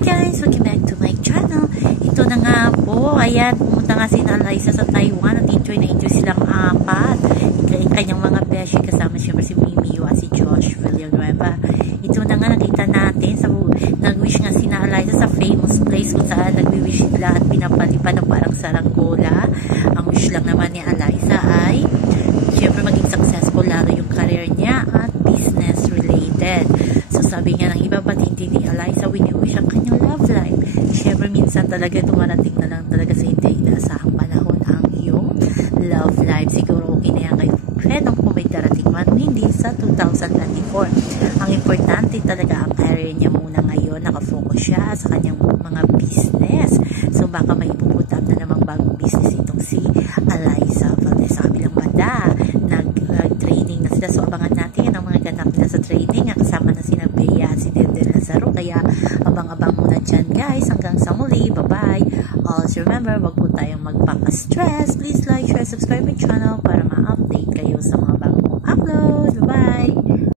guys! Welcome back to my channel. Ito na nga po. Ayan, pumunta nga si Eliza sa Taiwan at enjoy silang apat. Kanyang mga beshi kasama siyempre si Mimi at si Josh Villanueva. Ito na nga nakita natin. Nag-wish nga si Eliza sa famous place kung saan nag-wish sila at pinapalipan ng parang saranggola. Ang wish lang naman ni Eliza ay siyempre maging successful lalo yung career niya at business related. So sabi nga ng iba pati hindi ni Eliza wini-wish ang kanyang love life. Siyempre minsan talaga dumarating na lang talaga sa hindi inaasahang panahon ang iyong love life. Siguro okay na yan kayo kung may darating man hindi sa 2024. Ang importante talaga ang career niya muna ngayon. Nakafocus siya sa kanyang mga business. So baka may ipuputab na namang bagong business itong si Eliza Valdez. Sa kabilang banda, nag-training na sila. So abangan natin ang mga ganap nila sa training. Kasama na sina Bea at si Dendel Lazaro. Kaya abang-abang muna dyan guys. Hanggang sa muli. Bye-bye. Also remember, wag po tayong magpaka-stress. Please like, share, subscribe my channel para ma-upload